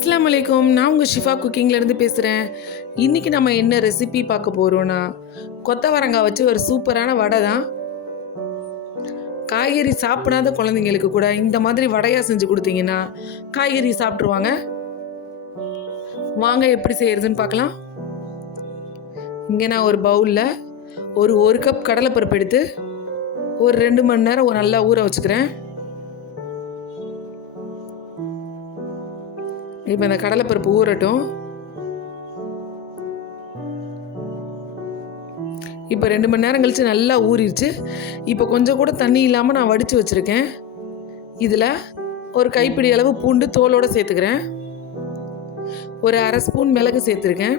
அஸ்ஸலாமு அலைக்கும். நான் உங்கள் ஷிஃபா குக்கிங்லேருந்து பேசுகிறேன். இன்றைக்கி நம்ம என்ன ரெசிபி பார்க்க போகிறோன்னா, கொத்தவரங்காய் வச்சு ஒரு சூப்பரான வடை தான். காய்கறி சாப்பிடாத குழந்தைங்களுக்கு கூட இந்த மாதிரி வடையாக செஞ்சு கொடுத்தீங்கன்னா காய்கறி சாப்பிட்ருவாங்க. வாங்க எப்படி செய்கிறதுன்னு பார்க்கலாம். இங்கே நான் ஒரு பவுலில் ஒரு கப் கடலைப்பருப்பு எடுத்து ஒரு 2 மணி நேரம் நல்லா ஊற வச்சுக்கிறேன். இப்போ இந்த கடலைப்பருப்பு ஊறட்டும். இப்போ 2 மணி நேரம் கழித்து நல்லா ஊறிடுச்சு. இப்போ கொஞ்சம் கூட தண்ணி இல்லாமல் நான் வடித்து வச்சுருக்கேன். இதில் ஒரு கைப்பிடி அளவு பூண்டு தோலோடு சேர்த்துக்கிறேன். ஒரு அரை ஸ்பூன் மிளகு சேர்த்துருக்கேன்.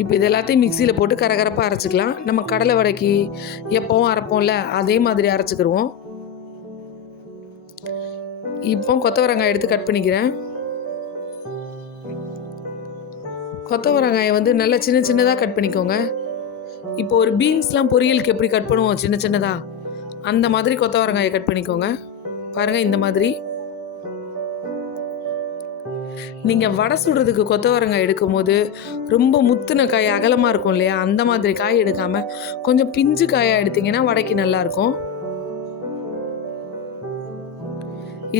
இப்போ இது எல்லாத்தையும் மிக்சியில் போட்டு கரகரப்பாக அரைச்சிக்கலாம். நம்ம கடலை வடைக்கு எப்போவும் அரைப்போம்ல, அதே மாதிரி அரைச்சிக்கிடுவோம். இப்போ கொத்தவரங்காய் எடுத்து கட் பண்ணிக்கிறேன். கொத்தவரங்காயை நல்லா சின்ன சின்னதாக கட் பண்ணிக்கோங்க. இப்போ ஒரு பீன்ஸ்லாம் பொரியலுக்கு எப்படி கட் பண்ணுவோம் சின்ன சின்னதாக, அந்த மாதிரி கொத்தவரங்காயை கட் பண்ணிக்கோங்க. பாருங்கள், இந்த மாதிரி. நீங்கள் வடை சுடுறதுக்கு கொத்தவரங்காய் எடுக்கும் போது ரொம்ப முத்துன காய் அகலமாக இருக்கும் இல்லையா, அந்த மாதிரி காய் எடுக்காமல் கொஞ்சம் பிஞ்சு காயாக எடுத்திங்கன்னா வடைக்கு நல்லாயிருக்கும்.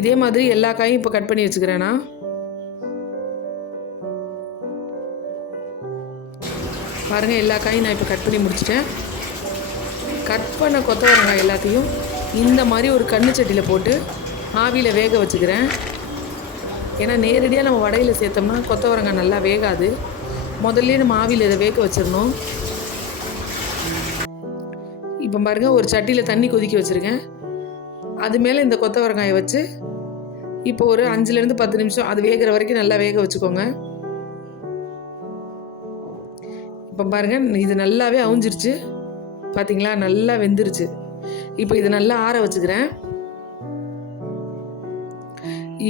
இதே மாதிரி எல்லா காயும் இப்போ கட் பண்ணி வச்சுக்கிறேன்னா. பாருங்கள், எல்லா காயும் நான் இப்போ கட் பண்ணி முடிச்சிட்டேன். கட் பண்ண கொத்தவரங்காய் எல்லாத்தையும் இந்த மாதிரி ஒரு கண்ணு சட்டியில் போட்டு ஆவியில் வேக வச்சுக்கிறேன். ஏன்னா நேரடியாக நம்ம வடையில் சேர்த்தோம்னா கொத்தவரங்காய் நல்லா வேகாது. முதல்ல நம்ம ஆவியில் இதை வேக வச்சிடணும். இப்போ பாருங்கள், ஒரு சட்டியில் தண்ணி கொதிக்க வச்சுருக்கேன். அது மேலே இந்த கொத்தவரங்காயை வச்சு இப்போ ஒரு 5லேருந்து 10 நிமிஷம் அது வேகிற வரைக்கும் நல்லா வேக வச்சுக்கோங்க. இப்போ பாருங்கள், இது நல்லாவே அவிஞ்சிருச்சு. பார்த்தீங்களா, நல்லா வெந்துருச்சு. இப்போ இது நல்லா ஆற வச்சுக்கிறேன்.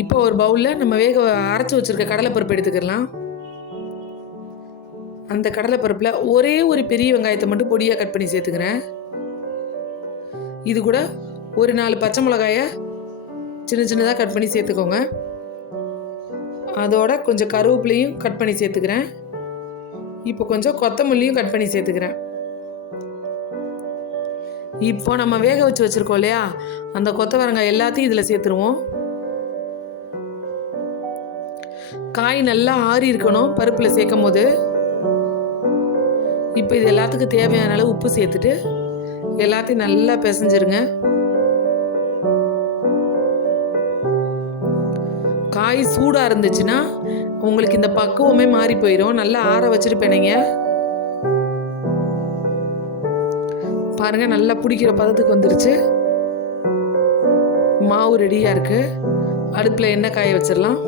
இப்போ ஒரு பவுலில் நம்ம அரைச்சி வச்சுருக்க கடலைப்பருப்பு எடுத்துக்கலாம். அந்த கடலைப்பருப்பில் ஒரே ஒரு பெரிய வெங்காயத்தை மட்டும் பொடியாக கட் பண்ணி சேர்த்துக்கிறேன். இது கூட ஒரு 4 பச்சை மிளகாயை சின்ன சின்னதாக கட் பண்ணி சேர்த்துக்கோங்க. அதோட கொஞ்சம் கருவேப்பிலையும் கட் பண்ணி சேர்த்துக்கிறேன். இப்போ கொஞ்சம் கொத்தமல்லியும் கட் பண்ணி சேர்த்துக்கிறேன். இப்போ நம்ம வேக வச்சு வச்சுருக்கோம் இல்லையா, அந்த கொத்தவரங்காய் எல்லாத்தையும் இதில் சேர்த்துருவோம். காய் நல்லா ஆறி இருக்கணும் பருப்பில் சேர்க்கும் போது. இப்போ இது எல்லாத்துக்கும் தேவையான அளவு உப்பு சேர்த்துட்டு எல்லாத்தையும் நல்லா பிசைஞ்சிருங்க. காய் சூடாக இருந்துச்சுன்னா உங்களுக்கு இந்த பக்குவமே மாறி போயிடும். நல்லா ஆற வச்சுட்டு பிணைங்க. பாருங்கள், நல்லா பிடிக்கிற பதத்துக்கு வந்துருச்சு. மாவு ரெடியாக இருக்குது. அடுப்பில் எண்ணெய் காய வச்சிடலாம்.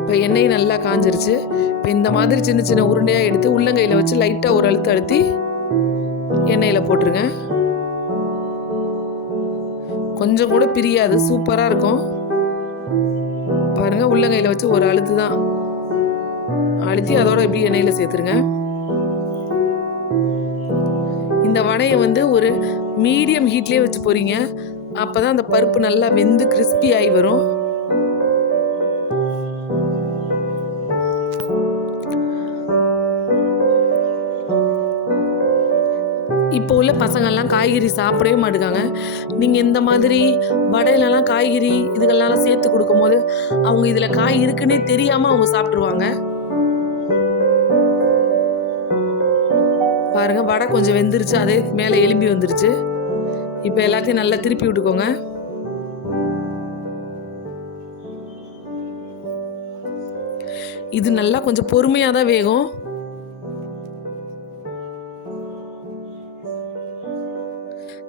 இப்போ எண்ணெய் நல்லா காஞ்சிருச்சு. இப்போ இந்த மாதிரி சின்ன சின்ன உருண்டையாக எடுத்து உள்ளங்கையில் வச்சு லைட்டாக ஒரு அழுத்து அழுத்தி எண்ணெயில் போட்டுருங்க. கொஞ்சம் கூட பிரியாது, சூப்பராக இருக்கும். பாருங்கள், உள்ளங்கையில் வச்சு ஒரு அழுத்து தான் அழுத்தி அதோட எப்படி எண்ணெயில் சேர்த்துருங்க. இந்த வடையை ஒரு மீடியம் ஹீட்லேயே வச்சு போறீங்க. அப்போ தான் அந்த பருப்பு நல்லா வெந்து கிறிஸ்பி ஆகி வரும். இப்போ உள்ள பசங்கள்லாம் காய்கறி சாப்பிடவே மாட்டேங்காங்க. நீங்கள் இந்த மாதிரி வடையிலலாம் காய்கறி இதுகளெல்லாம் சேர்த்து கொடுக்கும்போது அவங்க இதில் காய் இருக்குன்னே தெரியாமல் அவங்க சாப்பிட்ருவாங்க. பாருங்கள், வடை கொஞ்சம் வெந்துருச்சு, அதே மேலே எலும்பி வந்துருச்சு. இப்போ எல்லாத்தையும் நல்லா திருப்பி விட்டுக்கோங்க. இது நல்லா கொஞ்சம் பொறுமையாக தான் வேகும்.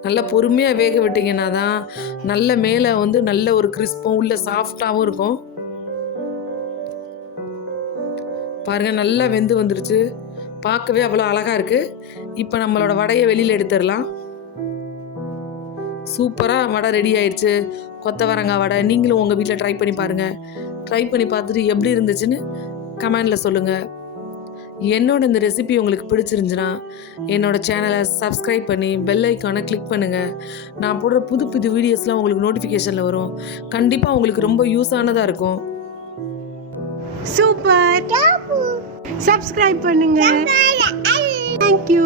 நல்லா பொறுமையாக வேக விட்டிங்கன்னா தான் நல்ல மேலே நல்ல ஒரு கிறிஸ்பும் உள்ள சாஃப்டாகவும் இருக்கும். பாருங்கள், நல்லா வெந்து வந்துருச்சு. பார்க்கவே அவ்வளோ அழகாக இருக்குது. இப்போ நம்மளோட வடையை வெளியில் எடுத்துடலாம். சூப்பராக வடை ரெடி ஆயிடுச்சு. கொத்தவரங்காய் வடை நீங்களும் உங்கள் வீட்டில் ட்ரை பண்ணி பாருங்கள். ட்ரை பண்ணி பார்த்துட்டு எப்படி இருந்துச்சுன்னு கமெண்டில் சொல்லுங்கள். என்னோட இந்த ரெசிபி உங்களுக்கு பிடிச்சிருந்துச்சுன்னா என்னோட சேனலை சப்ஸ்கிரைப் பண்ணி பெல் ஐக்கானை கிளிக் பண்ணுங்கள். நான் போடுற புது புது வீடியோஸ்லாம் உங்களுக்கு நோட்டிஃபிகேஷனில் வரும். கண்டிப்பாக உங்களுக்கு ரொம்ப யூஸ் ஆனதாக இருக்கும். சூப்பர். சப்ஸ்கிரைப் பண்ணுங்க. தேங்க்யூ.